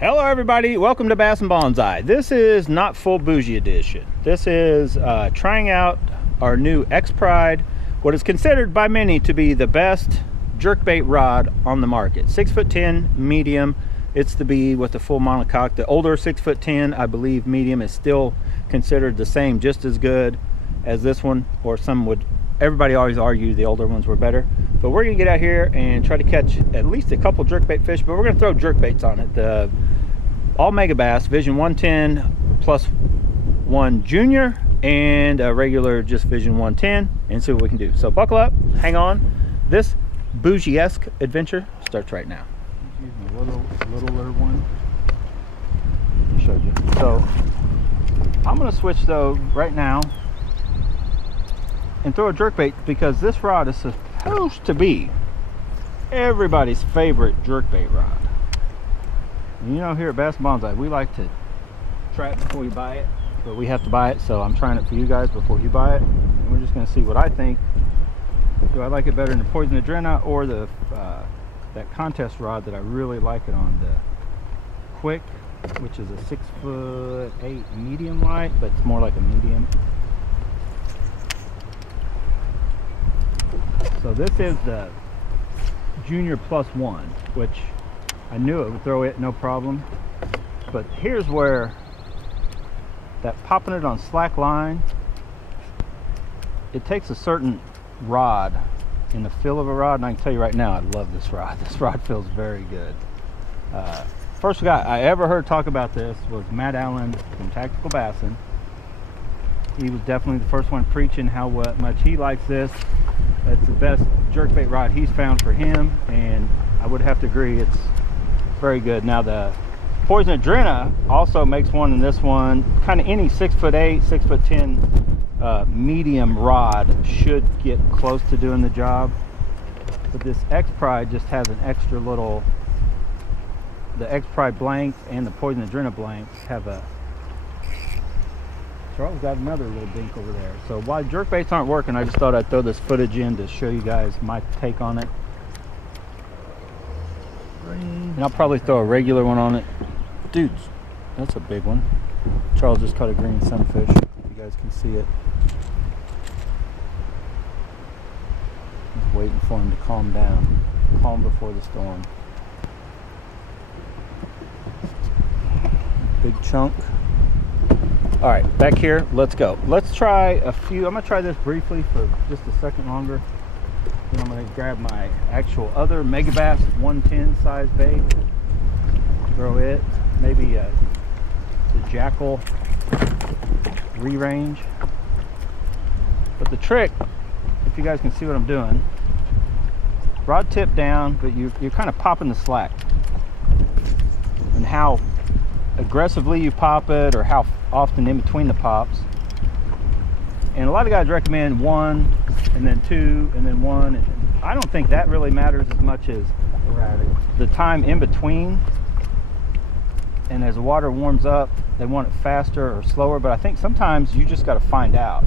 Hello everybody, welcome to Bass and Bonsai. This is not full bougie edition. This is trying out our new Expride, what is considered by many to be the best jerkbait rod on the market. 6'10" medium. It's the B with the full monocoque. The older 6'10", I believe medium is still considered the same, just as good as this one, or some would. Everybody always argue the older ones were better, but we're gonna get out here and try to catch at least a couple jerkbait fish, but we're gonna throw jerkbaits on it. The all MegaBass Vision 110 plus 1 Junior and a regular just Vision 110, and see what we can do. So buckle up, hang on. This bougie-esque adventure starts right now. Using a littler one. I showed you. So I'm gonna switch though right now and throw a jerkbait, because this rod is supposed to be everybody's favorite jerkbait rod. And you know, here at Bass and Bonsai, we like to try it before you buy it, but we have to buy it, so I'm trying it for you guys before you buy it, and we're just going to see what I think. Do I like it better than the Poison Adrena or the that contest rod that I really like it on, the Quick, which is a 6'8" medium light, but it's more like a medium. So this is the Junior plus 1, which I knew it would throw it no problem. But here's where that popping it on slack line, it takes a certain rod in the feel of a rod, and I can tell you right now, I love this rod. This rod feels very good. First guy I ever heard talk about this was Matt Allen from Tactical Bassin. He was definitely the first one preaching how much he likes this. It's the best jerkbait rod he's found for him, and I would have to agree, it's very good. Now the Poison Adrena also makes one in this one. Kind of any 6'8", 6'10" medium rod should get close to doing the job. But this Expride just has an extra little, the Expride blank and the Poison Adrena blanks have a, Charles got another little dink over there. So while jerkbaits aren't working, I just thought I'd throw this footage in to show you guys my take on it. And I'll probably throw a regular one on it. Dudes, that's a big one. Charles just caught a green sunfish. You guys can see it. Just waiting for him to calm down. Calm before the storm. Big chunk. All right, back here, let's go. Let's try a few. I'm gonna try this briefly for just a second longer. Then I'm gonna grab my actual other MegaBass 110 size bait. Throw it, maybe the Jackal re-range. But the trick, if you guys can see what I'm doing, rod tip down, but you're kind of popping the slack. And how aggressively you pop it, or how often in between the pops. And a lot of guys recommend 1 and then 2 and then 1. And I don't think that really matters as much as the time in between. And as the water warms up, they want it faster or slower, but I think sometimes you just got to find out.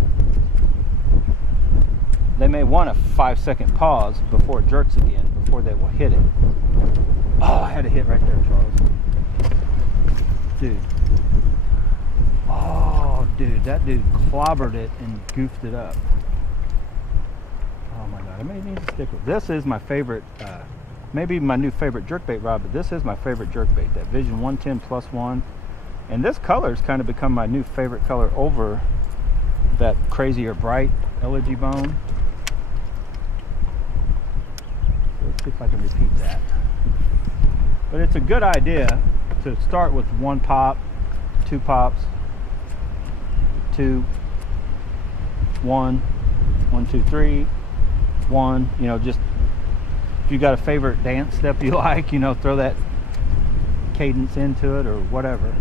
They may want a 5-second pause before it jerks again, before they will hit it. Oh, I had a hit right there, Charles. Dude. Oh, dude, that dude clobbered it and goofed it up. Oh my God, I may need to stick with this. Is my favorite, maybe my new favorite jerkbait rod, but this is my favorite jerkbait, that Vision 110 plus 1. And this color's kind of become my new favorite color over that crazier bright elegy bone. So let's see if I can repeat that. But it's a good idea to start with 1 pop, 2 pops, 2, 1, 1, 2, 3, 1. You know, just if you got a favorite dance step you like, you know, throw that cadence into it or whatever.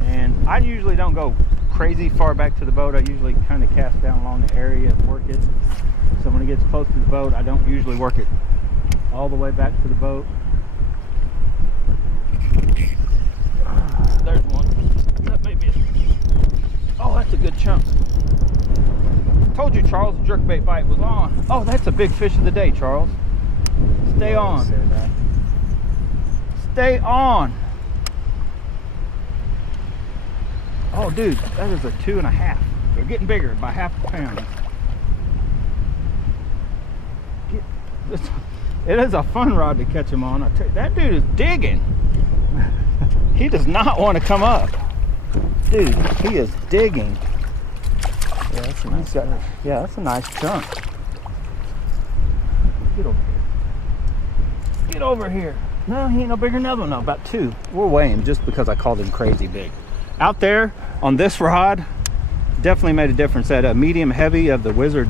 And I usually don't go crazy far back to the boat. I usually kind of cast down along the area and work it. So when it gets close to the boat, I don't usually work it all the way back to the boat. There's one. That may be it. Oh, that's a good chunk. Told you, Charles, the jerkbait bite was on. Oh, that's a big fish of the day, Charles. Stay on. Stay on. Oh, dude, that is a 2.5. They're getting bigger by half a pound. It is a fun rod to catch them on. I tell you, that dude is digging. He does not want to come up. Dude, he is digging. Yeah, that's a nice guy. Yeah, that's a nice chunk. Get over here. Get over here. No, he ain't no bigger than another one. No, about 2. We'll weigh him just because I called him crazy big. Out there on this rod, definitely made a difference. That medium heavy of the Wizard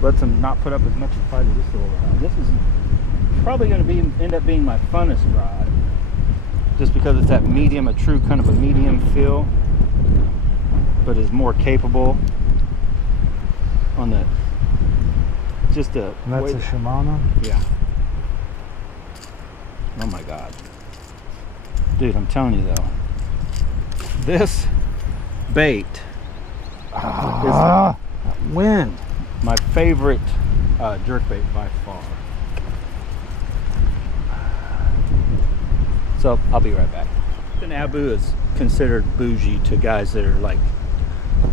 lets him not put up as much of a fight as this little rod. This is probably going to end up being my funnest rod, just because it's that medium, a true kind of a medium feel, but is more capable on the just a. And that's a Shimano. Yeah. Oh my God, dude! I'm telling you though, this bait is wind. My favorite jerkbait by far. So I'll be right back. An Abu is considered bougie to guys that are like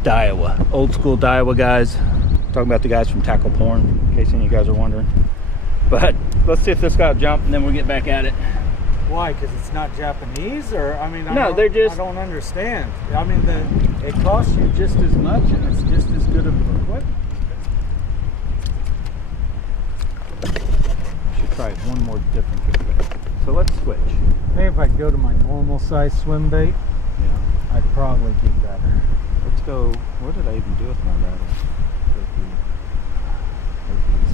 Daiwa, old school Daiwa guys. Talking about the guys from Tackle Porn, in case any of you guys are wondering. But let's see if this got jumped, and then we'll get back at it. Why? Because it's not Japanese, or I mean, no, they're just. I don't understand. I mean, it costs you just as much, and it's just as good of equipment. Try one more different jerkbait. So let's switch. Maybe if I go to my normal size swim bait, yeah, I'd probably be better. Let's go. What did I even do with my rattle?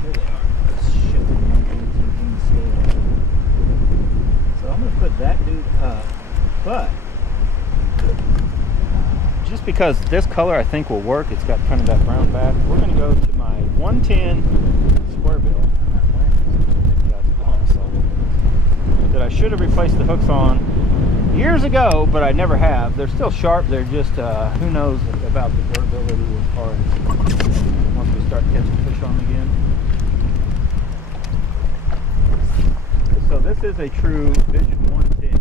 Here they are. Let's ship them on the scale. So I'm going to put that dude up, but just because this color I think will work, it's got kind of that brown back. We're going to go to my 110 square bill that I should have replaced the hooks on years ago, but I never have. They're still sharp. They're just who knows about the durability as far as once we start catching fish on them again. So this is a true Vision 110.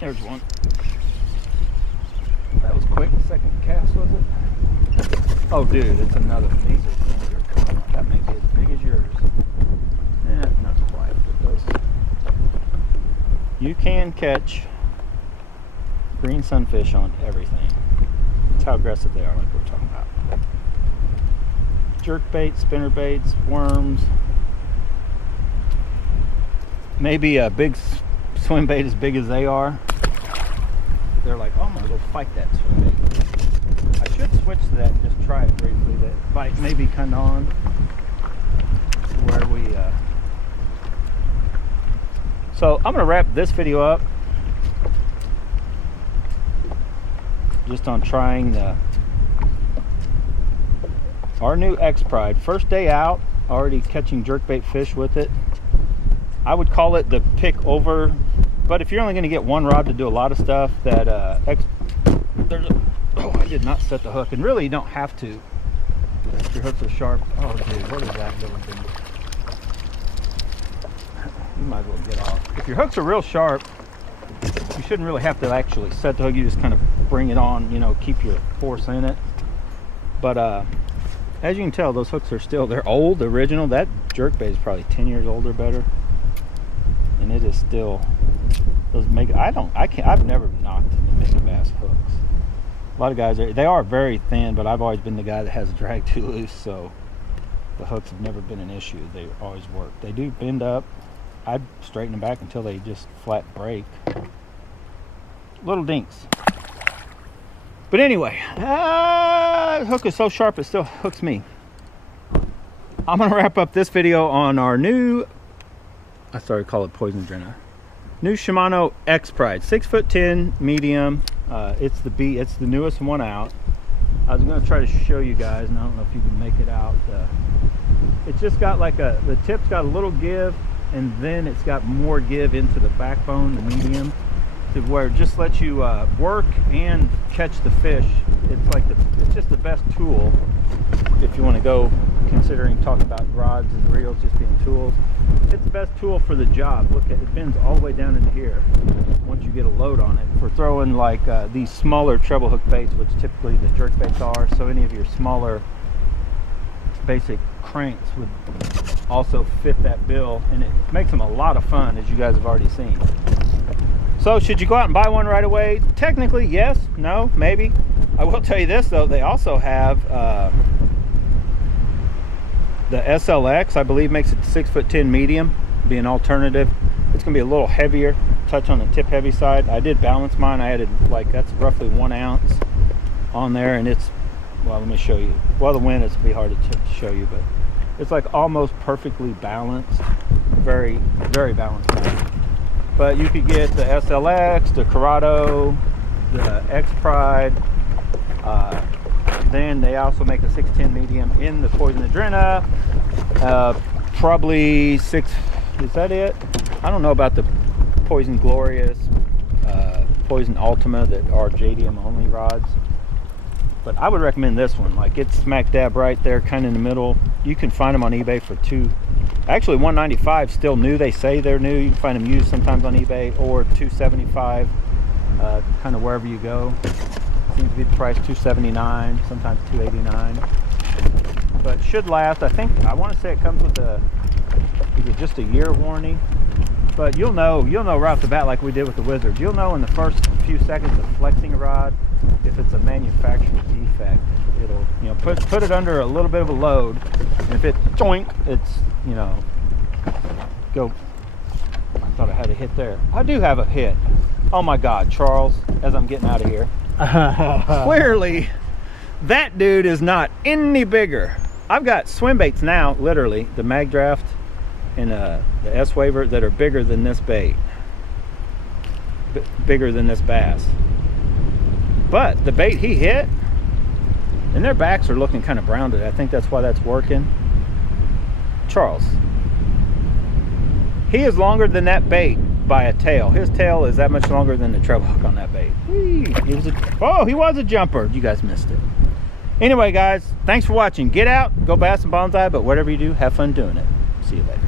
There's one. That was quick. Second cast, was it? Oh, dude, it's another one. These are that may be as big as yours. Eh, not quite, but those. You can catch green sunfish on everything. That's how aggressive they are, like we're talking about. Jerkbait, spinner baits, worms. Maybe a big swim bait as big as they are. They're like, oh, I'm gonna go fight that swim bait. I should switch to that and just try it briefly. That bite may be kind of on to where we. So I'm gonna wrap this video up just on trying our new Expride. First day out, already catching jerkbait fish with it. I would call it the pick over. But if you're only going to get one rod to do a lot of stuff, that oh, I did not set the hook, and really you don't have to. If your hooks are sharp. Oh, dude, what is that little thing? You might as well get off. If your hooks are real sharp, you shouldn't really have to actually set the hook. You just kind of bring it on, you know, keep your force in it. But as you can tell, those hooks are still, they're old, the original. That jerkbait is probably 10 years old or better, and it is still. Those I've never knocked the MegaBass hooks. A lot of guys they are very thin, but I've always been the guy that has drag too loose, so the hooks have never been an issue. They always work. They do bend up. I'd straighten them back until they just flat break. Little dinks. But anyway, the hook is so sharp it still hooks me. I'm gonna wrap up this video on our new, I started to call it poison adrena, new Shimano Expride 6'10" medium. It's the newest one out. I was gonna try to show you guys, and I don't know if you can make it out. It's just got like the tip's got a little give, and then it's got more give into the backbone, the medium, to where it just lets you work and catch the fish. It's just the best tool if you want to go, considering talking about rods and reels just being tools. It's the best tool for the job. Look at it, bends all the way down into here once you get a load on it. For throwing like these smaller treble hook baits, which typically the jerk baits are, so any of your smaller basic cranks would also fit that bill, and it makes them a lot of fun, as you guys have already seen. So should you go out and buy one right away? Technically, yes, no, maybe. I will tell you this though, they also have the SLX, I believe, makes it 6'10" medium, be an alternative. It's gonna be a little heavier, touch on the tip heavy side. I did balance mine. I added that's roughly 1 ounce on there, and it's, well, let me show you. Well, the wind, it's gonna be hard to show you, but it's like almost perfectly balanced, very, very balanced. But you could get the SLX, the Corrado, the Expride. Then they also make a 6'10" medium in the Poison Adrena. Probably 6, is that it? I don't know about the Poison Glorious, Poison Ultima that are JDM only rods. But I would recommend this one. Like, it's smack dab right there, kind of in the middle. You can find them on eBay for actually $195, still new. They say they're new. You can find them used sometimes on eBay, or $275, kind of wherever you go. Seems to be the price, $279, sometimes $289. But should last. I want to say it comes with either just a year warranty. But you'll know right off the bat, like we did with the Wizard. You'll know in the first few seconds of flexing a rod if it's a manufacturer defect. It'll, put it under a little bit of a load, and if it joink, it's, go. I thought I had a hit there. I do have a hit. Oh my God, Charles, as I'm getting out of here. Clearly, that dude is not any bigger. I've got swim baits now, literally, the Mag Draft and the S-Waver, that are bigger than this bait. Bigger than this bass. But the bait he hit, and their backs are looking kind of browned. I think that's why that's working. Charles, he is longer than that bait by a tail. His tail is that much longer than the treble hook on that bait. He was a jumper. You guys missed it. Anyway, guys, thanks for watching. Get out, go bass and bonsai, but whatever you do, have fun doing it. See you later.